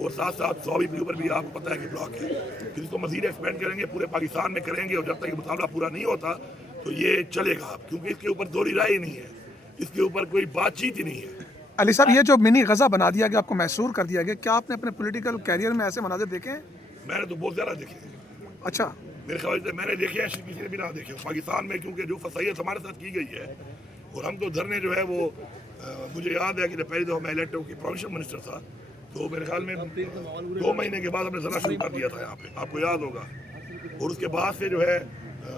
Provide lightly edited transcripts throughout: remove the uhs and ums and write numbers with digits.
اور ساتھ ساتھ سوابی کے اوپر بھی آپ کو پتہ ہے کہ بلاک ہے. پھر اس کو مزید ایکسپینڈ کریں گے, پورے پاکستان میں کریں گے, اور جب تک یہ مطالبہ پورا نہیں ہوتا تو یہ چلے گا, کیونکہ اس کے اوپر دوہری رائے ہی نہیں ہے, اس کے اوپر کوئی بات چیت ہی نہیں ہے. علی صاحب, یہ جو منی غزہ بنا دیا گیا, آپ کو محصور کر دیا گیا, کیا آپ نے اپنے پولیٹیکل کیریئر میں ایسے مناظر دیکھے ہیں؟ میں نے تو بہت زیادہ دیکھے. اچھا, میرے خیال سے میں نے دیکھے ہیں, کسی نے بھی نہ دیکھے پاکستان میں, کیونکہ جو فصیحت ہمارے ساتھ کی گئی ہے, اور ہم تو دھرنے جو ہے وہ مجھے یاد ہے کہ پہلے تو میں الیکٹو کی پروونشل منسٹر تھا, تو میرے خیال میں 2 مہینے کے بعد ہم نے ذرا شروع کر دیا تھا یہاں پہ, آپ کو یاد ہوگا. اور اس کے بعد سے جو ہے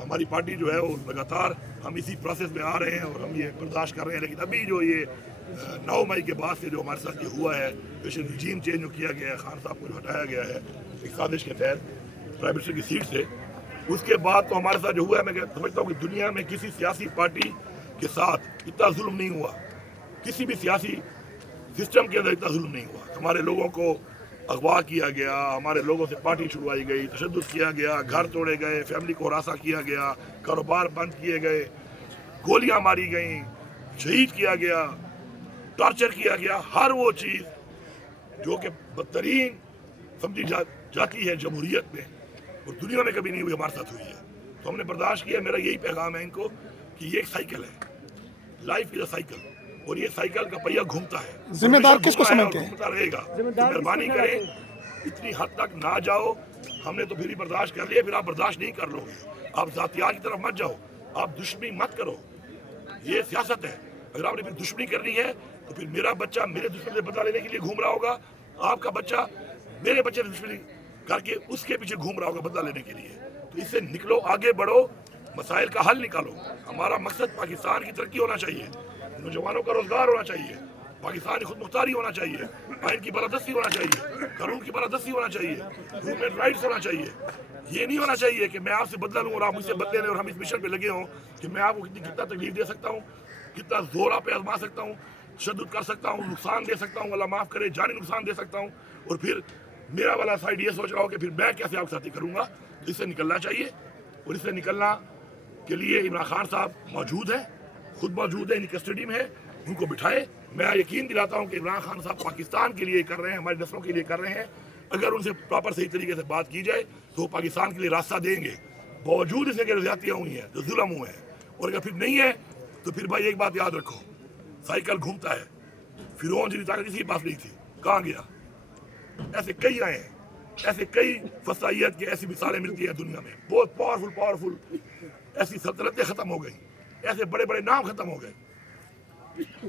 ہماری پارٹی جو ہے وہ لگاتار ہم اسی پروسیس میں آ رہے ہیں, اور ہم یہ برداشت کر رہے ہیں. لیکن ابھی جو یہ 9 مئی کے بعد سے جو ہمارے ساتھ یہ ہوا ہے, رجیم چینج جو کیا گیا ہے, خان صاحب کو جو ہٹایا گیا ہے ایک سازش کے تحت پرائم منسٹر کی سیٹ سے, اس کے بعد تو ہمارے ساتھ جو ہوا ہے, میں سمجھتا ہوں کہ دنیا میں کسی سیاسی پارٹی کے ساتھ اتنا ظلم نہیں ہوا, کسی بھی سیاسی سسٹم کے اندر اتنا ظلم نہیں ہوا. ہمارے لوگوں کو اغوا کیا گیا, ہمارے لوگوں سے پارٹی چھڑوائی گئی, تشدد کیا گیا, گھر توڑے گئے, فیملی کو ہراساں کیا گیا, کاروبار بند کیے گئے, گولیاں ماری گئیں, شہید کیا گیا, ٹارچر کیا گیا. ہر وہ چیز جو کہ بدترین سمجھی جاتی ہے جمہوریت میں اور دنیا میں کبھی نہیں ہوئی, ہمارے ساتھ ہوئی ہے. تو ہم نے برداشت کیا. میرا یہی پیغام ہے ان کو کہ یہ ایک سائیکل ہے, لائف از اے سائیکل, اور یہ سائیکل کا پہیہ گھومتا ہے. ذمہ دار کس کو سمجھتے ہیں؟ گھومتا رہے گا. مہربانی کریں اتنی حد تک نہ جاؤ. ہم نے تو پھر ہی برداشت کر لیا, پھر آپ برداشت نہیں کر لو گے. آپ ذاتیات کی طرف مت جاؤ, آپ دشمنی مت کرو. یہ سیاست ہے. اگر آپ نے پھر دشمنی کرنی ہے تو پھر میرا بچہ میرے دشمن سے بدلہ لینے کے لیے گھوم رہا ہوگا, آپ کا بچہ میرے بچے سے دشمنی کر کے اس کے پیچھے گھوم رہا ہوگا بدلہ لینے کے لیے. تو اس سے نکلو, آگے بڑھو, مسائل کا حل نکالو. ہمارا مقصد پاکستان کی ترقی ہونا چاہیے, نوجوانوں کا روزگار ہونا چاہیے, پاکستان کی خود مختاری ہونا چاہیے, آئین کی بالادستی ہونا چاہیے, قانون کی بالادستی ہونا چاہیے, ہیومن رائٹس ہونا چاہیے. یہ نہیں ہونا چاہیے کہ میں آپ سے بدلہ لوں اور آپ مجھ سے بدلے لیں, اور ہم اس مشن پہ لگے ہوں کہ میں آپ کو کتنا تکلیف دے سکتا ہوں, کتنا زور آپ پہ آزما سکتا ہوں, تشدد کر سکتا ہوں, نقصان دے سکتا ہوں, اللہ معاف کرے جانی نقصان دے سکتا ہوں, اور پھر میرا والا سائڈ یہ سوچ رہا ہو کہ پھر میں کیسے آپ کے ساتھی کروں گا. اس سے نکلنا چاہیے, اور اس سے نکلنا کے لیے عمران خان صاحب موجود ہیں, خود موجود ہیں, ان کی کسٹڈی میں ہے, ان کو بٹھائے. میں یقین دلاتا ہوں کہ عمران خان صاحب پاکستان کے لیے کر رہے ہیں, ہماری نسلوں کے لیے کر رہے ہیں. اگر ان سے پراپر صحیح طریقے سے بات کی جائے تو وہ پاکستان کے لیے راستہ دیں گے, باوجود اس کے زیادتیاں ہوئی ہیں, جو ظلم ہوئے ہیں. اور اگر پھر نہیں ہے تو پھر بھائی ایک بات یاد رکھو, سائیکل گھومتا ہے. فرعون جتنی طاقت کسی کے پاس نہیں تھی, کہاں گیا؟ ایسے کئی آئے ہیں, ایسے کئی فصاحیت کی ایسی مثالیں ملتی ہیں دنیا میں, بہت پاورفل. ایسی سلطنتیں ختم ہو گئی, ایسے بڑے بڑے نام ختم ہو گئے,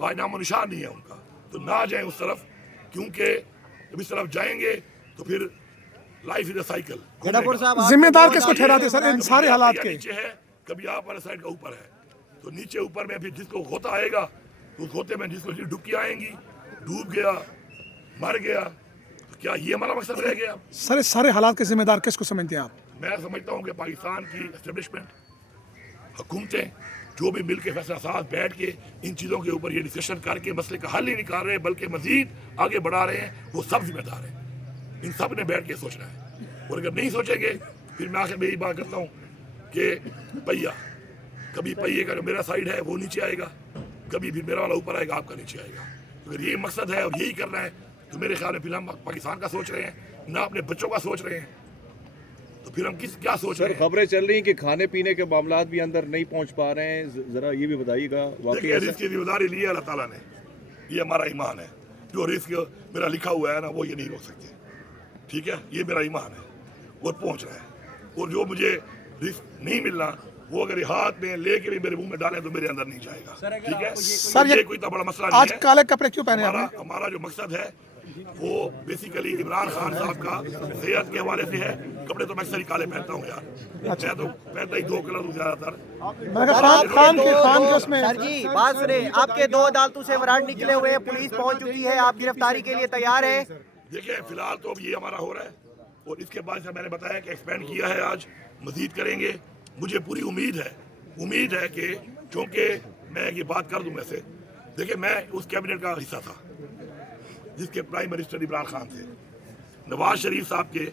آج نام و نشان نہیں ہے ان کا. تو نہ جائیں اس طرف, کیونکہ جب اس طرف جائیں گے تو پھر لائف از اے سائیکل. ذمہ دار کس کو ٹھہراتے سر ان سارے حالات کے؟ نیچے ہے, کبھی آپ والے سائڈ کا اوپر ہے. تو نیچے اوپر میں پھر جس کو غوطہ آئے گا تو اس غوطے میں جس کو ڈبکی آئیں گی, ڈوب گیا, مر گیا, تو کیا یہ ہمارا مقصد رہ گیا؟ سر اس سارے حالات کے ذمہ دار کس کو سمجھتے ہیں آپ؟ میں سمجھتا ہوں کہ پاکستان کی اسٹیبلشمنٹ, حکومتیں جو بھی مل کے فیصلہ ساز بیٹھ کے ان چیزوں کے اوپر یہ ڈسکشن کر کے مسئلے کا حل نہیں نکال رہے بلکہ مزید آگے بڑھا رہے ہیں, وہ سب ذمہ دار ہیں. ان سب نے بیٹھ کے سوچنا ہے, اور اگر نہیں سوچیں گے پھر میں آخر میں یہی بات کرتا ہوں کہ پہیا, کبھی پہیے کا جو میرا سائڈ ہے وہ نیچے آئے گا, کبھی پھر میرا والا اوپر آئے گا, آپ کا نیچے آئے گا. اگر یہی مقصد ہے اور یہی کرنا ہے تو میرے خیال میں پھر ہم پاکستان کا سوچ رہے ہیں, نہ اپنے بچوں کا سوچ رہے ہیں, تو پھر ہم کیا سوچ رہے ہیں؟ خبریں چل رہی ہیں کہ کھانے پینے کے معاملات بھی اندر نہیں پہنچ پا رہے ہیں, ذرا یہ بھی بتائیے گا. دیکھیے رزق کی ذمہ داری لی ہے اللہ تعالیٰ نے, یہ ہمارا ایمان ہے. جو رزق میرا لکھا ہوا ہے نا وہ یہ نہیں روک سکتے, ٹھیک ہے, یہ میرا ایمان ہے اور پہنچ رہا ہے. اور جو مجھے رزق نہیں ملنا وہ اگر ہاتھ میں لے کے بھی میرے منہ میں ڈالیں تو میرے اندر نہیں جائے گا, ٹھیک ہے. سر یہ کوئی اتنا بڑا مسئلہ نہیں آج ہے. کالے کپڑے کیوں پہنے آپ نے؟ ہمارا جو مقصد ہے وہ بیسیکلی عمران خان صاحب کا صحت کے حوالے سے ہے. کپڑے تو میں اکثر ہی کالے پہنتا ہوں یار, میں تو پہنتا ہی 2 کلر ہوں زیادہ تر. خان کے اس میں سر جی بات سنیں, آپ کے 2 عدالتوں سے وارنٹ نکلے ہوئے ہیں, پولیس پہنچ چکی ہے, آپ گرفتاری کے لیے تیار ہے؟ دیکھیں فی الحال تو اب یہ ہمارا ہو رہا ہے, اور اس کے بعد سے میں نے بتایا کہ ایکسپینڈ کیا ہے, آج مزید کریں گے. مجھے پوری امید ہے کہ چونکہ میں یہ بات کر دوں ویسے, دیکھیں میں اس کیبنٹ کا حصہ تھا جس کے پرائم منسٹر عمران خان تھے. نواز شریف صاحب کے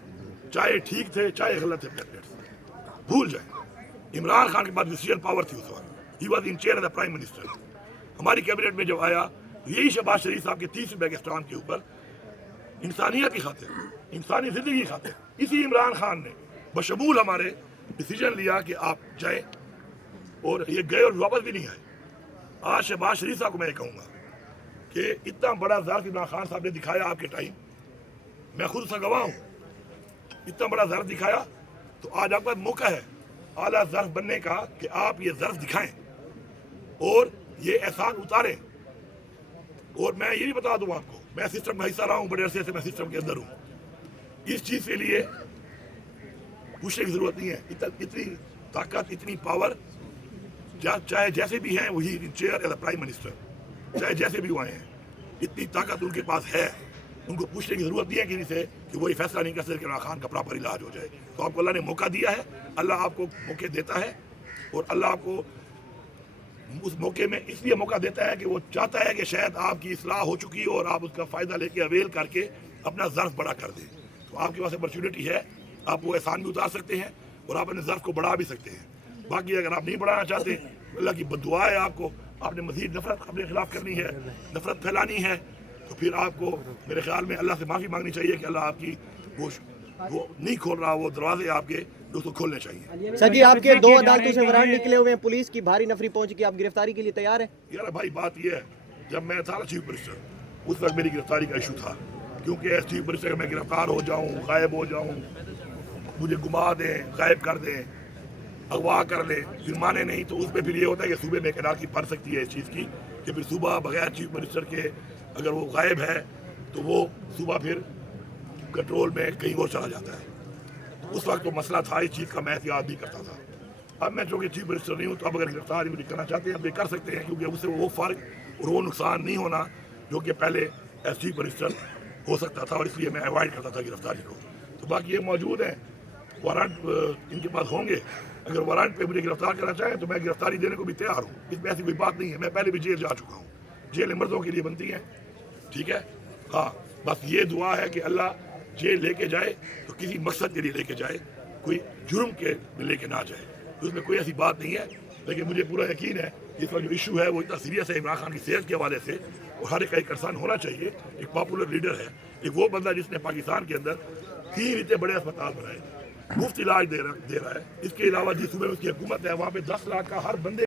چاہے ٹھیک تھے چاہے غلط تھے کیبنٹ, بھول جائیں. عمران خان کے پاس ڈیسیژن پاور تھی اس وقت, he was in chair as a prime minister. ہماری کیبنٹ میں جب آیا یہی شہباز شریف صاحب کے 30 بیگ اسٹام کے اوپر انسانیت کی خاطر, انسانی زندگی کی خاطر اسی عمران خان نے بشمول ہمارے ڈیسیجن لیا کہ آپ جائیں, اور یہ گئے اور واپس بھی نہیں آئے. آج شہباز شریف صاحب کو میں یہ کہوں گا کہ اتنا بڑا ظرف عمران خان صاحب نے دکھایا آپ کے ٹائم, میں خود اس کا گواہ ہوں, اتنا بڑا ظرف دکھایا, تو آج آپ کا موقع ہے اعلیٰ ظرف بننے کا کہ آپ یہ ظرف دکھائیں اور یہ احسان اتاریں. اور میں یہ بھی بتا دوں آپ کو, میں سسٹم کا حصہ رہا ہوں, بڑے عرصے سے میں سسٹم کے اندر ہوں. اس چیز کے لیے پوچھنے کی ضرورت نہیں ہے. اتنی طاقت, اتنی پاور, چاہے جیسے بھی ہیں وہی chair as a prime minister, چاہے جیسے بھی وہ آئے ہیں, اتنی طاقت ان کے پاس ہے. ان کو پوچھنے کی ضرورت نہیں ہے کسی سے کہ وہ یہ فیصلہ نہیں کر سکتے کہ عمران خان کا پراپر علاج ہو جائے. تو آپ کو اللہ نے موقع دیا ہے, اللہ آپ کو موقع دیتا ہے, اور اللہ آپ کو اس موقع میں اس لیے موقع دیتا ہے کہ وہ چاہتا ہے کہ شاید آپ کی اصلاح ہو چکی ہو اور آپ اس کا فائدہ لے کے اویل کر کے اپنا ظرف بڑا کر دیں. تو آپ کے پاس اپرچونٹی ہے, آپ وہ احسان بھی اتار سکتے ہیں اور آپ اپنے ظرف کو بڑھا بھی سکتے ہیں. باقی اگر آپ نہیں بڑھانا چاہتے, اللہ کی بددعا ہے آپ کو, آپ نے مزید نفرت اپنے خلاف کرنی ہے, نفرت پھیلانی ہے, تو پھر آپ کو میرے خیال میں اللہ سے معافی مانگنی چاہیے کہ اللہ آپ کی وہ نہیں کھول رہا, وہ دروازے آپ کے اس کو کھولنے چاہیے. سر جی, آپ کے 2 عدالتوں سے وارنٹ نکلے ہوئے ہیں, پولیس کی بھاری نفری پہنچ گئی, آپ گرفتاری کے لیے تیار ہیں؟ یار بھائی بات یہ ہے, جب میں تھا چیف منسٹر اس وقت میری گرفتاری کا ایشو تھا, کیونکہ ایز چیف منسٹر میں گرفتار ہو جاؤں, غائب ہو جاؤں, مجھے گما دیں, غائب کر دیں, اغوا کر لیں, پھر مانے نہیں, تو اس پہ پھر یہ ہوتا ہے کہ صوبے میں کنارکی پڑ سکتی ہے اس چیز کی کہ پھر صوبہ بغیر چیف منسٹر کے اگر وہ غائب ہے تو وہ صوبہ پھر کنٹرول میں کہیں اور چلا جاتا ہے. تو اس وقت تو مسئلہ تھا, اس چیز کا میں احتیاط نہیں کرتا تھا. اب میں چونکہ چیف منسٹر نہیں ہوں, تو اب اگر گرفتاری مجھے کرنا چاہتے ہیں اب یہ کر سکتے ہیں, کیونکہ اس سے وہ فرق اور وہ نقصان نہیں ہونا جو کہ پہلے ایز چیف منسٹر ہو سکتا تھا, اور اس لیے میں اوائڈ کرتا تھا گرفتاری کو. تو باقی یہ موجود ہیں, وارنٹ ان کے پاس ہوں گے, اگر وارنٹ پہ مجھے گرفتار کرنا چاہیں تو میں گرفتاری دینے کو بھی تیار ہوں. اس میں ایسی کوئی بات نہیں ہے, میں پہلے بھی جیل جا چکا ہوں, جیل مردوں کے لیے بنتی ہیں, ٹھیک ہے. ہاں بس یہ دعا ہے کہ اللہ جیل لے کے جائے تو کسی مقصد کے لیے لے کے جائے, کوئی جرم کے لے کے نہ جائے. تو اس میں کوئی ایسی بات نہیں ہے, لیکن مجھے پورا یقین ہے اس وقت جو ایشو ہے وہ اتنا سیریس ہے عمران خان کی صحت کے حوالے سے, اور ہر ایک کا ایک کنسرن ہونا چاہیے. ایک پاپولر لیڈر ہے, ایک وہ بندہ جس نے پاکستان کے اندر 3 اتنے بڑے اسپتال بنائے, مفت علاج دے رہا ہے. اس کے علاوہ جس صوبے میں اس کی حکومت ہے وہاں پہ 10 لاکھ کا ہر بندے